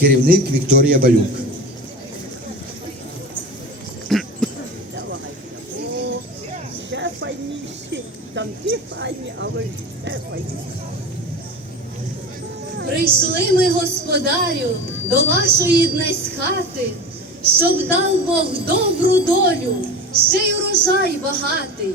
керівник Вікторія Балюк. Прийшли ми, господарю, до вашої днесь хати, щоб дав Бог добру долю, ще й урожай багатий.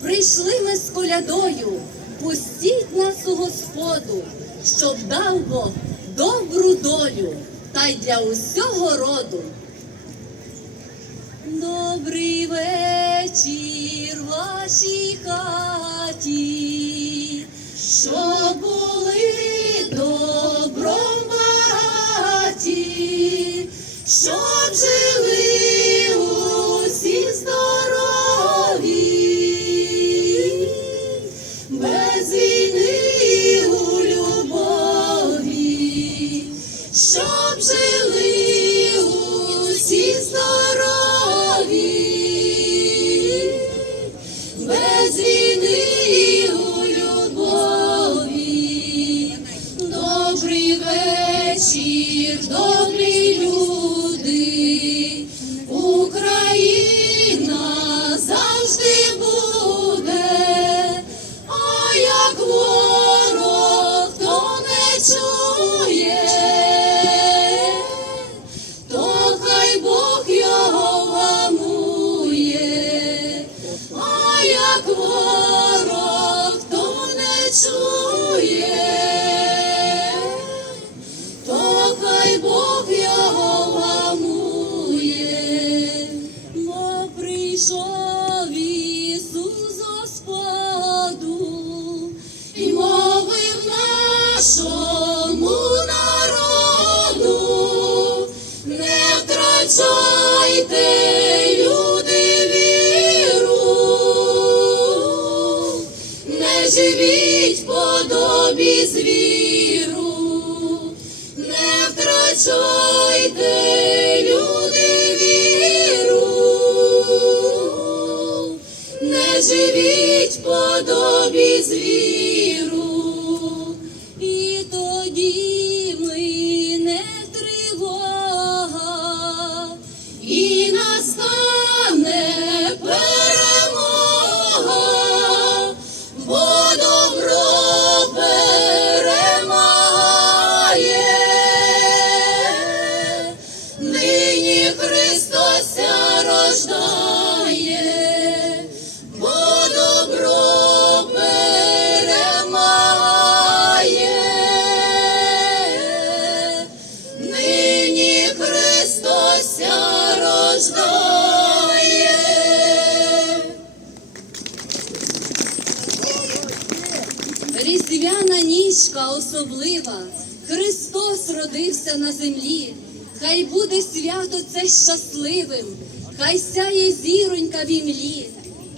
Прийшли ми з колядою, пустіть нас у господу, щоб дав Бог добру долю, та й для усього роду. Добрий вечір вашій хаті, що були без soul. Ся рождає. Різдвяна ніжка особлива, Христос родився на землі. Хай буде свято це щасливим, хай сяє зіронька в імлі,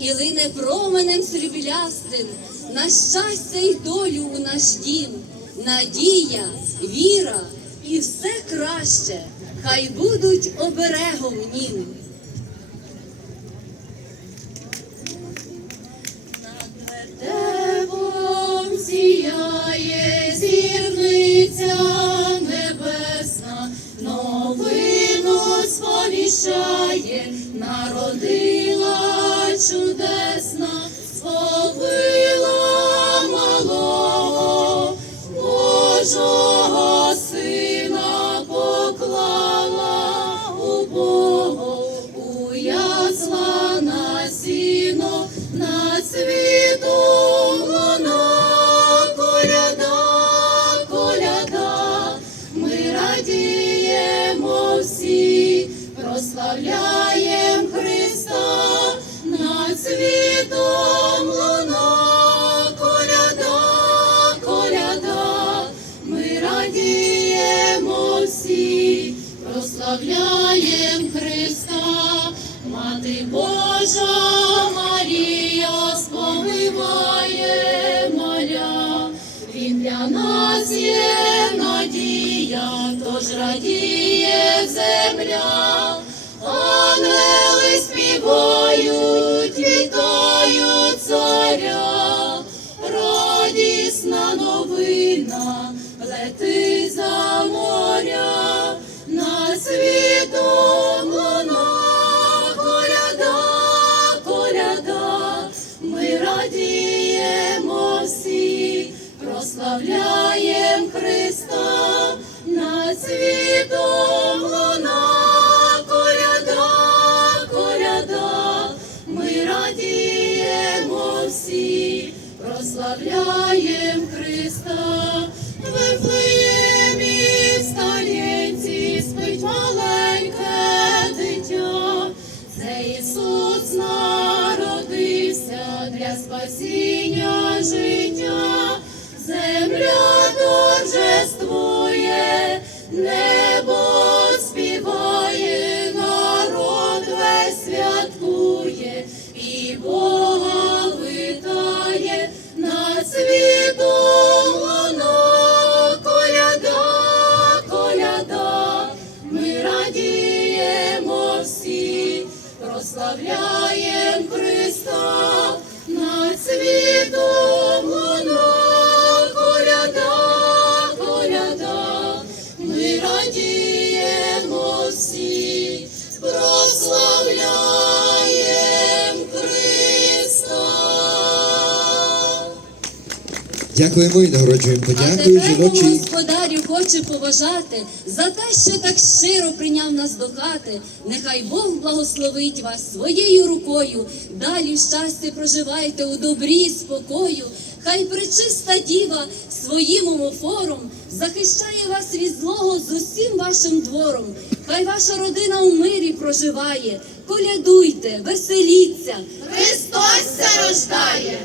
і лине променем сріблястим на щастя й долю у наш дім. Надія, віра і все краще, хай будуть оберегом сповіщає, народила чудесна, прославляєм Христа, Мати Божа Марія сповиває маля, Він для нас є надія, тож радіє земля, ангели співають, вітають царя, радісна новина лети за моря світом луна, коляда, коляда, ми радіємо всі, прославляєм Христа на світом. Небо співає, народ весь святкує і Бога витає світом луна, коляда, коляда, ми радіємо всі, прославляєм Дякуємо і нагороджуємо А подякою тебе, жіночий. господарю, хочу поважати за те, що так щиро прийняв нас до хати. Нехай Бог благословить вас своєю рукою. Далі в щасті проживайте у добрі спокою. Хай пречиста діва своїм омофором захищає вас від злого з усім вашим двором. Хай ваша родина у мирі проживає. Колядуйте, веселіться. Христос рождає.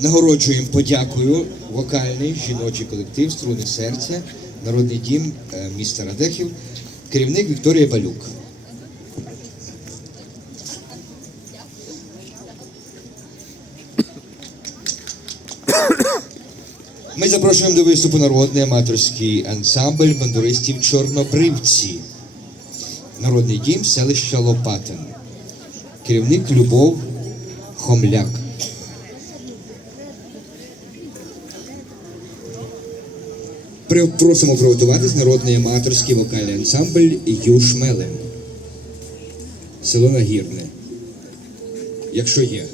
Нагороджуємо подякою вокальний жіночий колектив Струни серця, народний дім е, міста Радехів, керівник Вікторія Балюк. Ми запрошуємо до виступу народний аматорський ансамбль бандуристів Чорнобривці, народний дім селища Лопатин, керівник Любов Хомляк. Просимо приготуватись народний аматорський вокальний ансамбль Юшмелем. Село Нагірне. Якщо є. Є.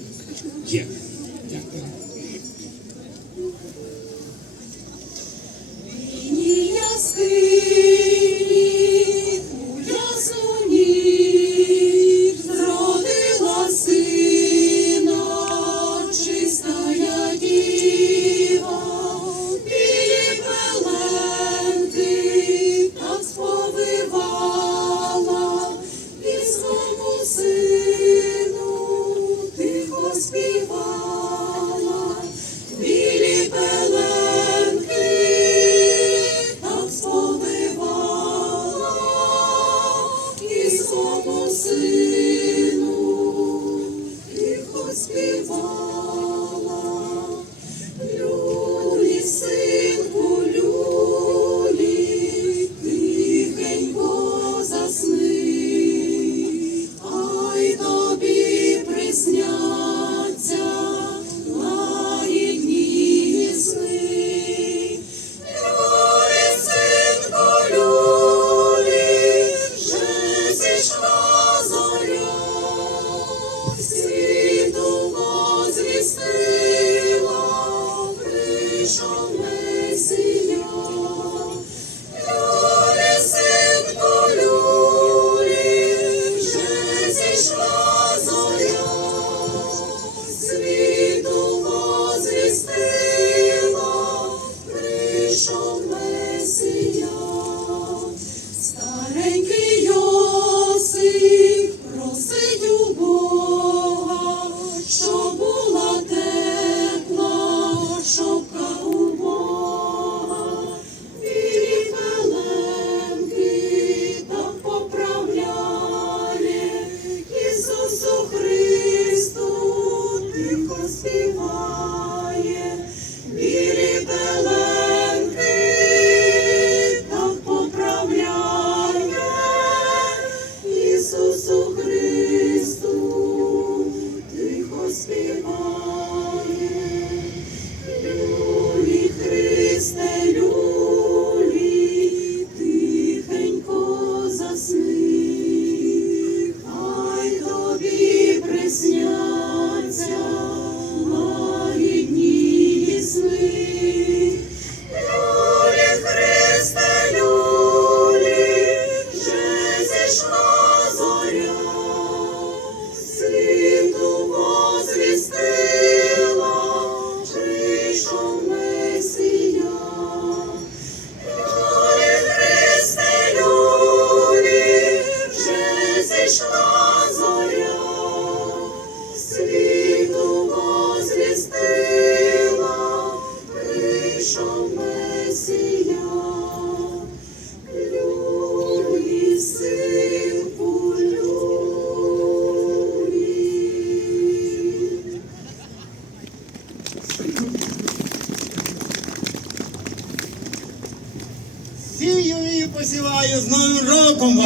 моє.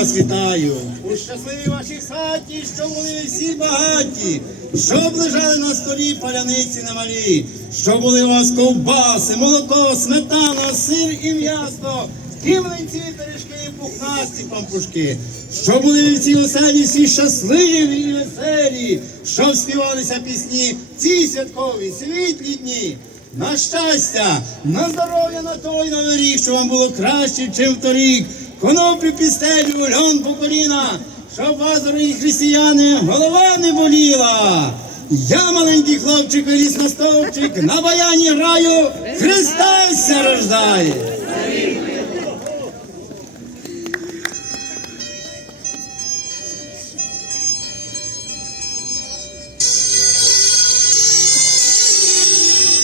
Вас вітаю. У щасливій вашій хаті, що були всі багаті, щоб лежали на столі паляниці на малі, щоб були у вас ковбаси, молоко, сметана, сир і м'ясо, ківленці, пиріжки, пухнасті пампушки, щоб були всі оселі всі щасливі і веселі, щоб співалися пісні ці святкові, світлі дні. На щастя, на здоров'я на той новий рік, що вам було краще, чим торік. Коноплю пістелю, льон по коліна, щоб вас, дорогі християни, голова не боліла. Я маленький хлопчик, ліс на стовпчик, на баяні граю, Христа рождає.